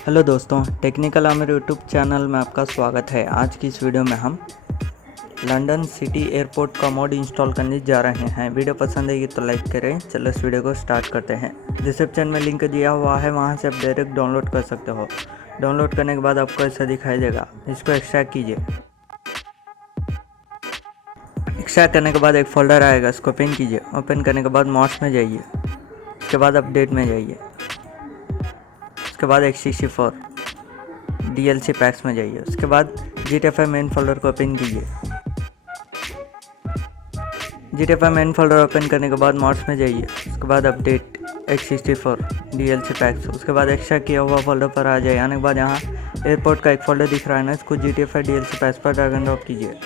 Hello दोस्तों, technical Aamir YouTube channel में आपका स्वागत है। आज की इस वीडियो में हम लंदन सिटी एयरपोर्ट का मोड इंस्टॉल करने जा रहे हैं। वीडियो पसंद आएगी तो लाइक करें। चलो इस वीडियो को स्टार्ट करते हैं। डिस्क्रिप्शन में लिंक दिया हुआ है, वहां से आप डायरेक्ट डाउनलोड कर सकते हो। डाउनलोड करने के बाद आपको ऐसा दिखाई देगा। इसको एक्सट्रैक्ट कीजिए। एक्सट्रैक्ट करने के बाद एक फोल्डर आएगा, इसको ओपन कीजिए। ओपन करने के बाद मॉड्स में जाइए। उसके बाद अपडेट में जाइए। उसके बाद x64 DLC पैक्स में जाइए। उसके बाद JDeezNutz मेन फोल्डर को ओपन कीजिए। JDeezNutz मेन फोल्डर ओपन करने के बाद मॉड्स में जाइए। उसके बाद अपडेट x64 DLC पैक्स। उसके बाद एक्स्ट्रा किया हुआ फोल्डर पर आ जाए। आने के बाद यहाँ एयरपोर्ट का एक फोल्डर दिख रहा है ना, इसको JDeezNutz DLC पैक्स पर ड्रैग एंड ड्रॉप कीजिए।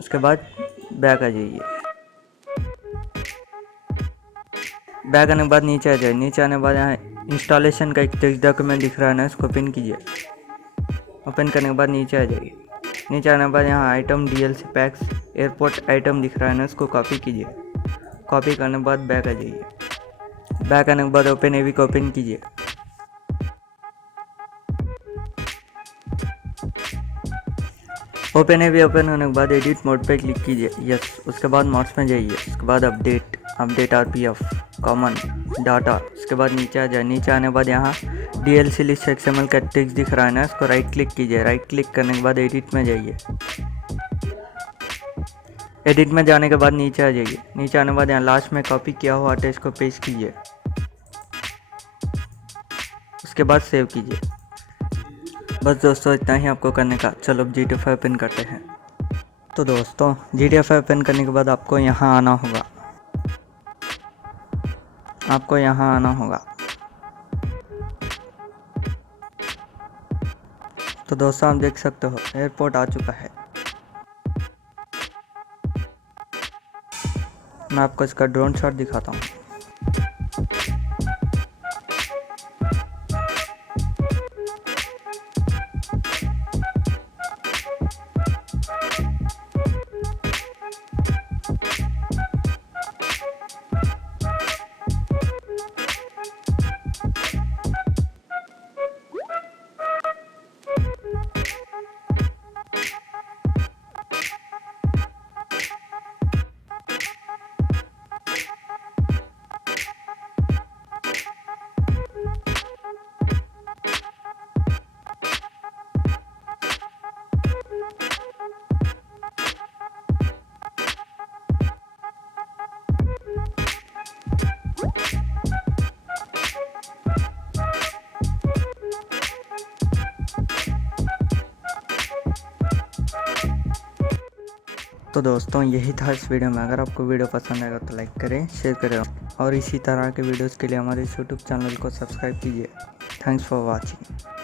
उसके बाद बैक आ जाइए। बैक आने के बाद नीचे आ जाए। नीचे आने के बाद यहाँ इंस्टॉलेशन का एक टेक्स्ट डॉक्यूमेंट दिख रहा है ना, इसको ओपन कीजिए। ओपन करने के बाद नीचे आ जाइए। नीचे आने के बाद यहाँ item DLC PACS airport item दिख रहा है ना, इसको कॉपी कीजिए। कॉपी करने के बाद बैक आ जाइए। बैक आने के बाद ओपन एवी को ओपन कीजिए। ओपन एवी ओपन होने के बाद एडिट मोड पे क्लिक कीजिए। यस। उसके बाद मोड्स में जाइए। उसके बाद अपडेट RPF कॉमन डाटा। उसके बाद नीचे आ जाए। नीचे आने के बाद यहाँ DLC लिस्ट XML का टेक्स्ट दिख रहा है ना, इसको राइट क्लिक कीजिए। राइट क्लिक करने के बाद एडिट में जाइए। एडिट में जाने के बाद नीचे आ जाइए। नीचे आने के बाद यहाँ लास्ट में कॉपी किया हुआ टेक्स्ट को पेस्ट कीजिए। उसके बाद सेव कीजिए। बस दोस्तों, इतना ही आपको करने का। चलो अब JDeezNutz ओपन करते हैं। तो दोस्तों, JDeezNutz ओपन करने के बाद आपको यहाँ आना होगा। तो दोस्तों, आप देख सकते हो एयरपोर्ट आ चुका है। मैं आपको इसका ड्रोन शॉट दिखाता हूँ। तो दोस्तों, यही था इस वीडियो में। अगर आपको वीडियो पसंद आएगा तो लाइक करें, शेयर करें और इसी तरह के वीडियोस के लिए हमारे यूट्यूब चैनल को सब्सक्राइब कीजिए। Thanks for watching.